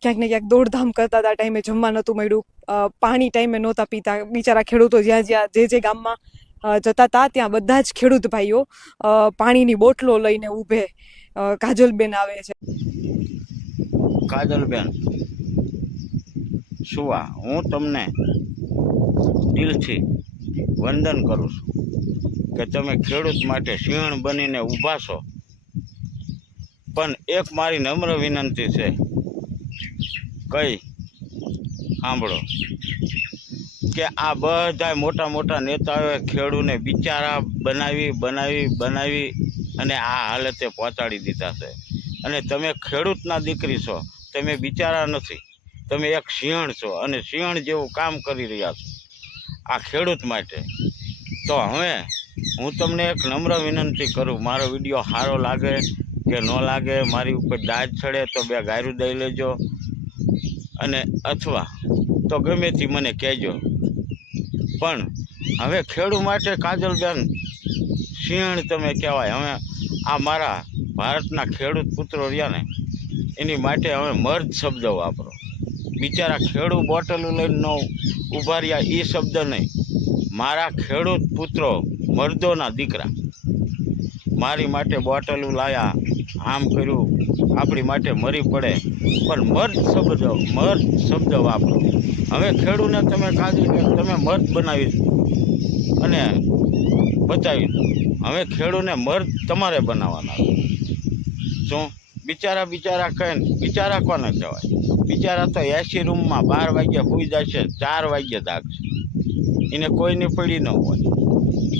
ક્યાંક ને ક્યાંક દોડધામ કરતા હતા, ટાઈમે જમવા નહોતું મળ્યું, પાણી ટાઈમે નહોતા પીતા. બિચારા ખેડૂતો જ્યાં જ્યાં જે ગામમાં જતા હતા ત્યાં બધા જ ખેડૂત ભાઈઓ પાણીની બોટલો લઈને ઊભે. કાજલબેન આવે છે. કાજલબેન સુવા, હું તમને દિલથી વંદન કરું છું કે તમે ખેડૂત માટે સિંહણ બનીને ઊભા છો. પણ એક મારી નમ્ર વિનંતી છે, કઈ સાંભળો કે આ બધા મોટા મોટા નેતાઓએ ખેડૂતને બિચારા બનાવી અને આ હાલતે પહોંચાડી દીધા છે. અને તમે ખેડૂતના દીકરી છો, તમે બિચારા નથી, તમે એક સિંહણ છો અને સિંહણ જેવું કામ કરી રહ્યા છો આ ખેડૂત માટે. તો હવે હું તમને એક નમ્ર વિનંતી કરું, મારો વિડીયો સારો લાગે કે ન લાગે, મારી ઉપર દાજ ચડે તો બે ગાયરું દઈ લેજો, અને અથવા તો ગમે તે મને કહેજો. પણ હવે ખેડૂત માટે કાજલબેન સિંહણ તમે કહેવાય. હવે આ મારા ભારતના ખેડૂત પુત્રો રહ્યા ને એની માટે હવે મર્દ શબ્દ વાપરો. બિચારા ખેડૂત બોટલું લઈને ન ઊભા રહ્યા એ શબ્દ નહીં. મારા ખેડૂત પુત્રો, મર્દોના દીકરા મારી માટે બોટલું લાયા, આમ કર્યું, આપણી માટે મરી પડે, પણ મર્દ શબ્દ વાપરો. હવે ખેડૂતને તમે તમે મર્દ બનાવી અને બતાવી દો. હવે ખેડૂતને મર્દ તમારે બનાવવાના. શું બિચારા કહીને બિચારા કોને કહેવાય? બિચારા તો એસી રૂમમાં 12 વાગ્યે સૂઈ જશે, 4 વાગ્યે જાગશે, એને કોઈની પડી ન હોય.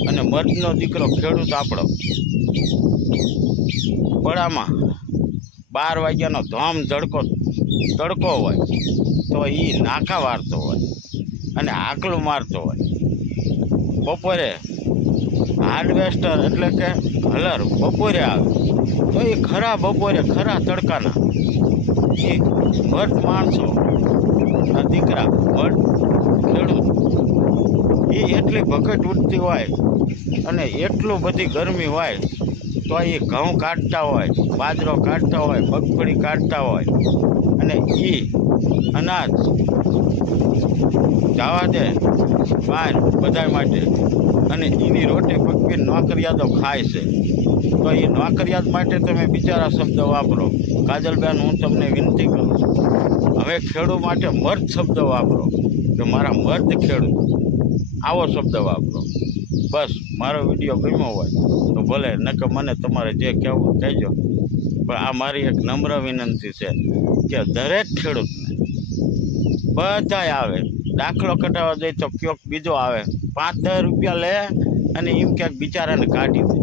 અને મર્દનો દીકરો ખેડૂત આપણો પડામાં 12 વાગ્યાનો ધોમ તડકો હોય તો એ નાકા વારતો હોય અને આકલું મારતો હોય. બપોરે હાર્વેસ્ટર એટલે કે હલર બપોરે આવે તો એ ખરા બપોરે ખરા તડકાના એ મર્દ માણસો ના દીકરા મર્દ ખેડૂત એ એટલી ભગત ઉઠતી હોય અને એટલું બધી ગરમી હોય તો એ ઘઉં કાઢતા હોય, બાજરો કાઢતા હોય, મગફળી કાઢતા હોય અને એ અનાજ જવા દે બહાર બધા માટે અને એની રોટી પકવી નોકરિયાતો ખાય છે. તો એ નોકરિયાત માટે તમે બિચારા શબ્દ વાપરો. કાજલબેન હું તમને વિનંતી કરું છું, હવે ખેડૂત માટે મર્દ શબ્દ વાપરો કે મારા મર્દ ખેડૂત, આવો શબ્દ વાપરો. બસ મારો વિડીયો ગમ્યો હોય તો ભલે, નકર મને તમારે જે કહેવું કહેજો. પણ આ મારી એક નમ્ર વિનંતી છે કે દરેક ખેડૂતને બધાય આવે, દાખલો કઢાવવા જાય તો ક્યોક બીજો આવે, 5-10 રૂપિયા લે અને એમ ક્યાંક બિચારાને કાઢી દે,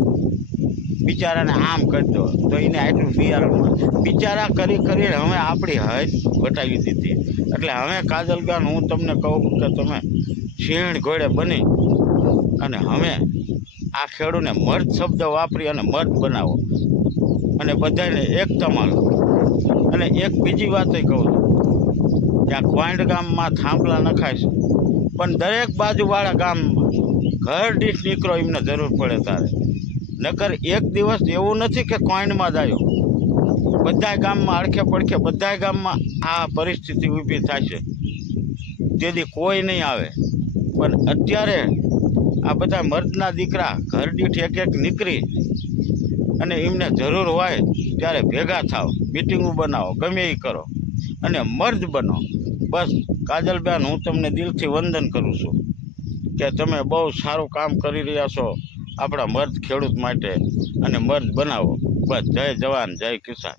બિચારાને આમ કરી દો તો એને આટલું બિયારણ બિચારા કરીને હવે આપણી હદ વટાવી દીધી. એટલે હવે કાજલબેન હું તમને કહું કે તમે સિંહણ ઘોડે બની અને હવે આ ખેડૂતને મર્દ શબ્દ વાપરી અને મર્દ બનાવો અને બધાને એકતા માનો. અને એક બીજી વાત કહું છું કે આ કોઈન્ડ ગામમાં થાંભલા નખાય છે, પણ દરેક બાજુવાળા ગામમાં ઘર દીઠ નીકળો એમને જરૂર પડે તારે. નકર એક દિવસ એવું નથી કે કોઈન્ડમાં જાય, બધા ગામમાં અડખે પડખે બધા ગામમાં આ પરિસ્થિતિ ઊભી થશે, તેથી કોઈ નહીં આવે. પણ અત્યારે આ બધા મર્દના દીકરા ઘર દીઠ એક નીકળી અને એમને જરૂર હોય ત્યારે ભેગા થાવ, મિટિંગો બનાવો, ગમે એ કરો અને મર્દ બનો. બસ કાજલબેન હું તમને દિલથી વંદન કરું છું કે તમે બહુ સારું કામ કરી રહ્યા છો આપણા મર્દ ખેડૂત માટે અને મર્દ બનાવો. બસ જય જવાન જય કિસાન.